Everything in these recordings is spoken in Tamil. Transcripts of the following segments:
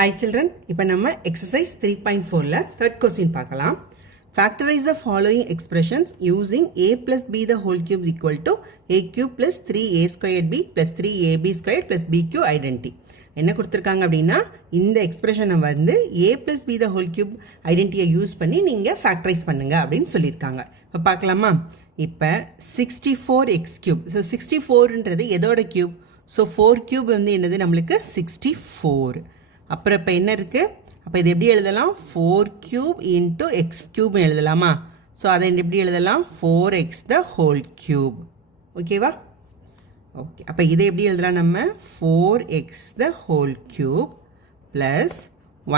Hi children, இப்போ நம்ம exercise 3.4ல third question பார்க்கலாம். Factorize the following expressions using a plus b the whole cube is equal to a cube plus 3a squared b plus 3ab squared plus bq identity. என்ன கொடுத்திருக்காங்க அப்படின்னா இந்த எக்ஸ்பிரஷனை வந்து a plus b the whole cube ஐடென்டிட்டியை யூஸ் பண்ணி நீங்கள் ஃபேக்டரைஸ் பண்ணுங்க அப்படின்னு சொல்லியிருக்காங்க. இப்போ பார்க்கலாமா? இப்போ 64x cube. ஸோ 64ன்றது எதோட கியூப்? ஸோ 4 cube வந்து என்னது நம்மளுக்கு 64. அப்புறம் இப்போ என்ன இருக்குது? அப்போ இது எப்படி எழுதலாம்? 4 cube into x cube எழுதலாமா? ஸோ அதை எப்படி எழுதலாம்? 4x the whole cube. ஓகேவா? ஓகே, அப்போ இதை எப்படி எழுதலாம் நம்ம? 4x the whole cube plus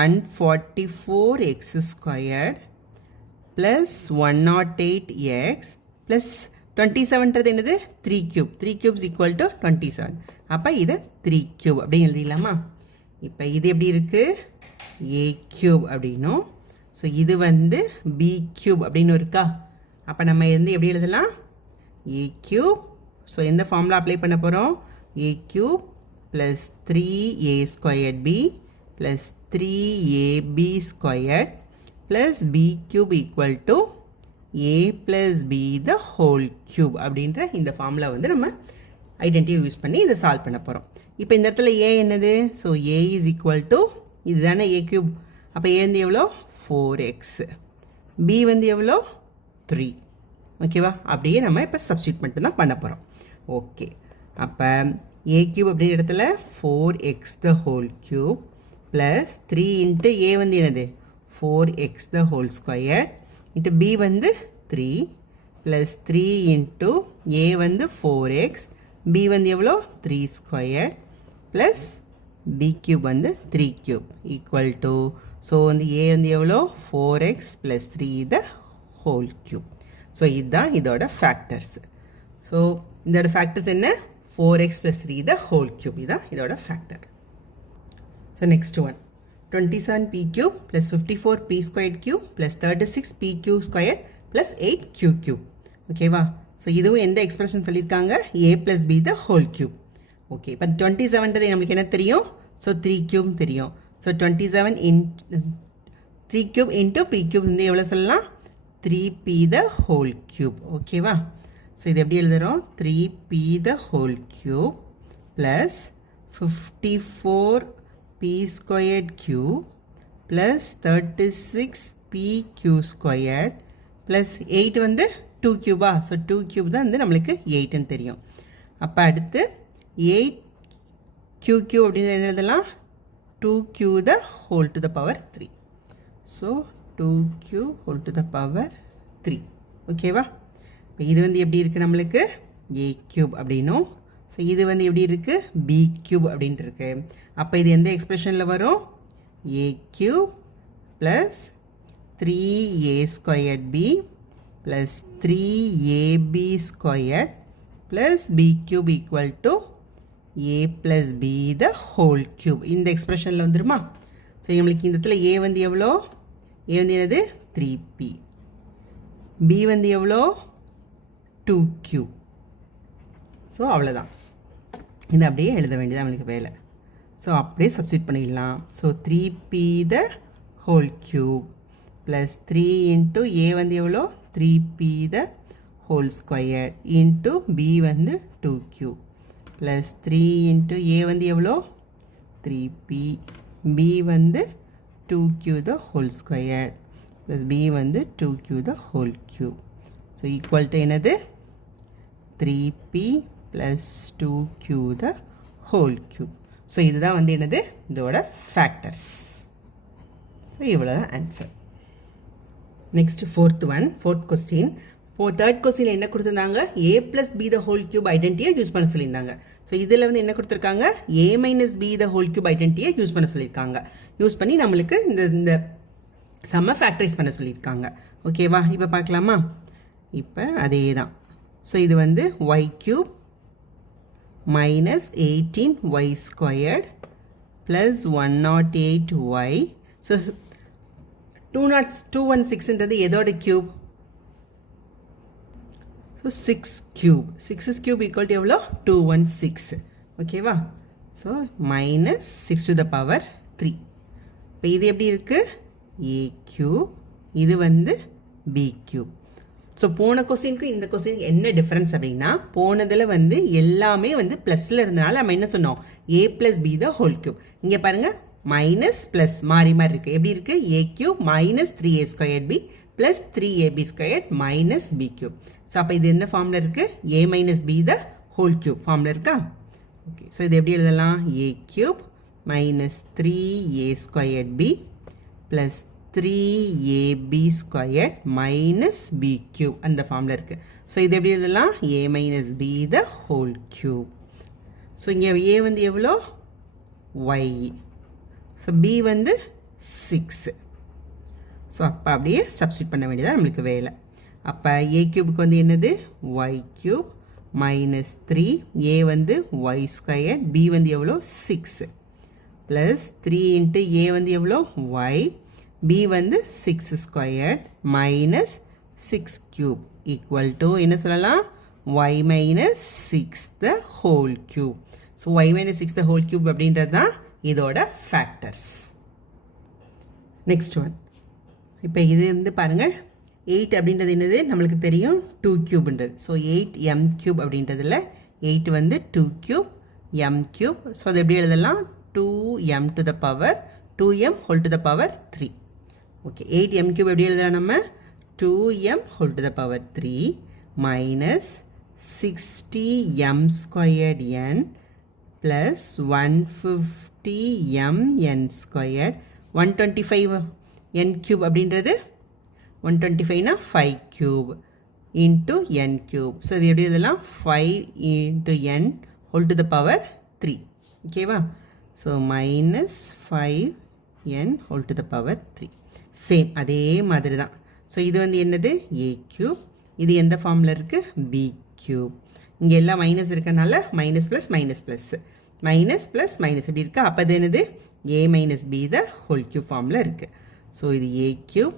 144x squared plus 108x plus 27ன்றது என்னது? 3 cube. 3 cube is equal to 27. அப்போ இதை 3 cube அப்படின்னு எழுதிடலாமா? இப்போ இது எப்படி இருக்குது? a cube அப்படின்னும், ஸோ இது வந்து b cube அப்படின்னு இருக்கா? அப்போ நம்ம எப்படி எழுதலாம்? a cube. ஸோ எந்த ஃபார்முலா அப்ளை பண்ண போகிறோம்? a cube plus 3a squared b plus 3ab squared plus b cube equal to a plus b the whole cube அப்படின்ற இந்த ஃபார்முலா வந்து நம்ம ஐடென்டிட்டியை யூஸ் பண்ணி இதை சால்வ் பண்ண போகிறோம். இப்போ இந்த இடத்துல a என்னது? So a is equal to இதுதானே a cube. அப்போ a வந்து எவ்வளோ? 4x. b வந்து எவ்வளோ? 3. ஓகேவா? அப்படியே நம்ம இப்போ சப்ஸ்டியூட் மட்டும் தான் பண்ண போகிறோம். ஓகே, அப்போ a cube அப்படின்ற இடத்துல 4x the whole cube plus 3 into a வந்து என்னது? 4x the whole square into b வந்து 3 plus 3 into a வந்து 4x, b வந்து எவ்வளோ? 3 square plus b cube வந்து 3 cube equal to, ஸோ வந்து a வந்து எவ்வளோ? 4x plus 3 the whole cube. So இதுதான் இதோட ஃபேக்டர்ஸ். ஸோ இதோட ஃபேக்டர்ஸ் என்ன? 4x plus 3 the whole cube. இதுதான் இதோட factor. So next one 27p cube plus 54p squared cube plus 36pq squared plus 8q cube. ஓகேவா? ஸோ இதுவும் எந்த எக்ஸ்பிரஷன் சொல்லியிருக்காங்க? a plus b the whole cube. Okay, இப்போ 27ன்றது நம்மளுக்கு என்ன தெரியும்? ஸோ 3 cube தெரியும். So 27 3 cube into p cube வந்து எவ்வளோ சொல்லலாம்? 3p the whole cube. ஓகேவா? ஸோ இது எப்படி எழுதுகிறோம்? 3p the whole cube plus 54p squared cube plus 36pq squared plus 8 வந்து 2 cube. ஸோ 2 cube தான் வந்து நம்மளுக்கு 8ன்னு தெரியும். அப்போ அடுத்து 8qq அப்படின்னு எழுதலாம் 2q the whole to the power 3. So 2q whole to the power 3. ஓகேவா? இப்போ இது வந்து எப்படி இருக்குது நம்மளுக்கு? a cube அப்படின்னும், ஸோ இது வந்து எப்படி இருக்குது? b cube அப்படின்ட்டு இருக்கு. அப்போ இது எந்த எக்ஸ்பிரஷனில் வரும்? a cube plus 3a squared b plus 3ab squared plus b cube equal to a plus b the whole cube. இந்த எக்ஸ்பிரஷனில் வந்துருமா? ஸோ நம்மளுக்கு இந்த இடத்துல a வந்து எவ்வளோ? a வந்து என்னது? 3p. b வந்து எவ்வளோ? 2q. ஸோ அவ்வளோதான், இது அப்படியே எழுத வேண்டியது நம்மளுக்கு வேலை. ஸோ அப்படியே சப்ஸ்டியூட் பண்ணிடலாம். So 3p the whole cube plus 3 into a வந்து எவ்வளோ? 3p the whole square into b வந்து 2q plus 3 into a வந்து எவ்வளோ? 3p, b வந்து 2q the whole square plus b வந்து 2q the whole cube. So equal to என்னது? 3p plus 2q the whole cube. So இதுதான் வந்து என்னது? இதோட ஃபேக்டர்ஸ். ஸோ இவ்வளோதான் answer. Next fourth question. Third கொஸ்டினில் என்ன கொடுத்துருந்தாங்க? a plus b the whole cube ஐடென்டிட்டியை யூஸ் பண்ண சொல்லியிருந்தாங்க. ஸோ இதில் வந்து என்ன கொடுத்துருக்காங்க? a minus b the whole cube ஐடென்டிட்டியை யூஸ் பண்ண சொல்லியிருக்காங்க. யூஸ் பண்ணி நம்மளுக்கு இந்த சம்ம ஃபேக்டரைஸ் பண்ண சொல்லியிருக்காங்க. ஓகேவா? இப்போ பார்க்கலாமா? இப்போ அதே தான். ஸோ இது வந்து y cube minus 18y squared plus 108y. So 216ன்றது எதோட cube? So 6 cube. 6 cube equal to எவ்வளோ? 216. ஓகேவா? So minus 6 to the power 3. இப்போ இது எப்படி இருக்குது ஏ கியூப், இது வந்து பி கியூப். ஸோ போன கொஸ்டினுக்கு இந்த கொஸ்டினுக்கு என்ன டிஃப்ரென்ஸ் அப்படின்னா, போனதில் வந்து எல்லாமே வந்து ப்ளஸில் இருந்தனால நம்ம என்ன சொன்னோம், A plus B the whole cube. இங்கே பாருங்கள் மைனஸ் ப்ளஸ் மாறி மாதிரி இருக்குது. எப்படி இருக்குது A cube minus 3a squared B plus 3ab squared minus B cube. So அப்போ இது என்ன ஃபார்மில் இருக்குது, A minus B the whole cube ஃபார்மில் இருக்கா? ஓகே, ஸோ இது எப்படி எழுதலாம், A cube minus 3a squared B plus 3ab squared minus B cube அந்த ஃபார்மில் இருக்குது. ஸோ இது எப்படி எழுதலாம், ஏ minus B the whole cube. So இங்கே ஏ வந்து எவ்வளோ ஒய், ஸோ பி வந்து 6. ஸோ அப்போ அப்படியே சப்ஸ்டியூட் பண்ண வேண்டியதாக நம்மளுக்கு வேலை. அப்போ ஏ கியூபுக்கு வந்து என்னது ஒய் கியூப் மைனஸ் 3, ஏ வந்து ஒய் ஸ்கொயர், பி வந்து எவ்வளோ 6 ப்ளஸ் 3 இன்ட்டு ஏ வந்து எவ்வளோ ஒய், பி வந்து 6 square minus 6 cube equal to என்ன சொல்லலாம், Y minus 6 the whole cube. So Y minus 6 the whole cube அப்படின்றது தான் இதோட ஃபேக்டர்ஸ். நெக்ஸ்ட் ஒன், இப்போ இது வந்து பாருங்கள் 8 அப்படின்றது என்னது நம்மளுக்கு தெரியும் 2 கியூப்ன்றது. ஸோ 8m கியூப் அப்படின்றதில் 8 வந்து 2 கியூப் m கியூப். ஸோ அது எப்படி எழுதலாம், 2m to the power 2m whole to the power 3. Okay, 8m cube எப்படி எழுதலாம் நம்ம, 2m whole to the power 3 minus 60m squared n plus 150m n squared 125 n cube அப்படின்றது 125 னா 5 cube into n cube. So இது எப்படி இதெல்லாம் 5 into n whole to the power 3. ஓகேவா? So minus 5n whole to the power 3. Same அதே மாதிரி தான். ஸோ இது வந்து என்னது a cube, இது எந்த ஃபார்மில் இருக்குது b cube. இங்கே எல்லாம் மைனஸ் இருக்கனால minus plus minus plus minus plus minus எப்படி இருக்குது, அப்போ அது என்னது A minus B the whole cube ஃபார்மில் இருக்குது. ஸோ இது A cube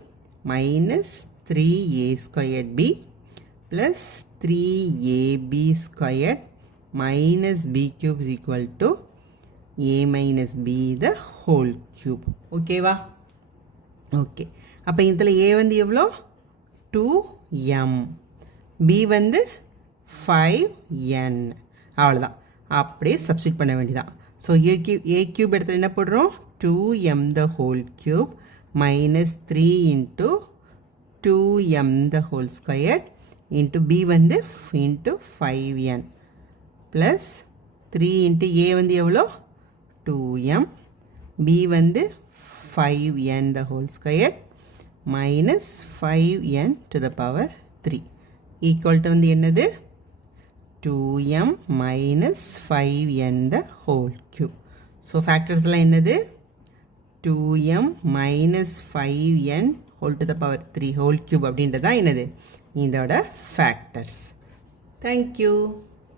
minus 3a squared B plus 3ab squared minus B cube is equal to A minus B the whole cube. ஓகேவா? ஓகே, அப்போ இதில் ஏ வந்து எவ்வளோ 2m, பி வந்து 5n, அவ்வளோதான். அப்படியே சப்ஸ்டியூட் பண்ண வேண்டியதான். ஸோ ஏ கியூப் எடுத்து என்ன போடுறோம், 2m the whole cube minus 3 into 2m the whole square into B வந்து into 5n plus 3 into A வந்து எவ்வளோ 2m, பி வந்து 5n the whole square minus 5n to the power 3 equal to வந்து என்னது 2m minus 5n the whole cube. So factors எல்லாம் என்னது 2m minus 5n whole to the power 3 whole cube அப்படின்றதா என்னது இதோட factors. Thank you.